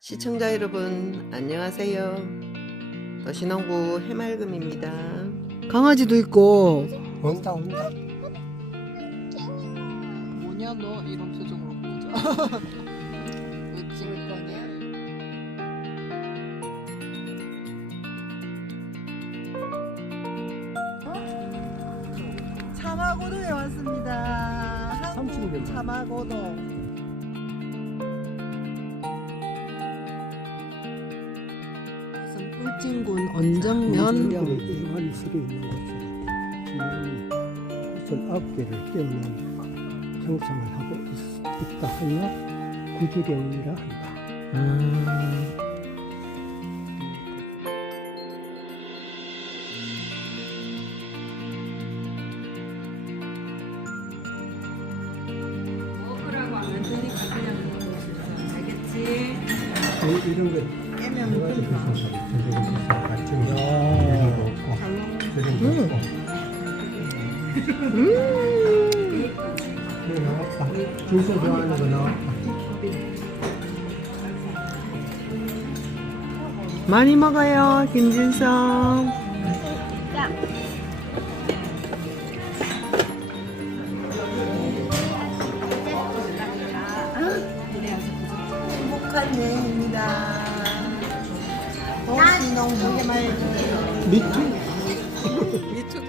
시청자 여러분 안녕하세요. 더신원구 해맑음입니다. 강아지도 있고 온다 온다 뭐냐 너 이런 표정으로 보자. 왜 찍을 거냐? 차마고도에 왔습니다. 한국 된 차마고도. 울진군 언정면 일반 술이 있는 곳은 우선 아홉 개를 깨우는 형상을 하고 있, 있다 하여 구주령이라 한다. 음, 먹으라고 하면 되니까 그냥? 이- 이런 거 깨면 여러 가지 끝나. 비싸서 전세계 비싸 같은 거 이런 거 없고 그런 거 없고. 그래 나왔다. 진짜 좋아하는 거 나왔다. 많이 먹어요 김진성. 행복한 여행입니다. 도시농부 해맑음. 미투 미초다.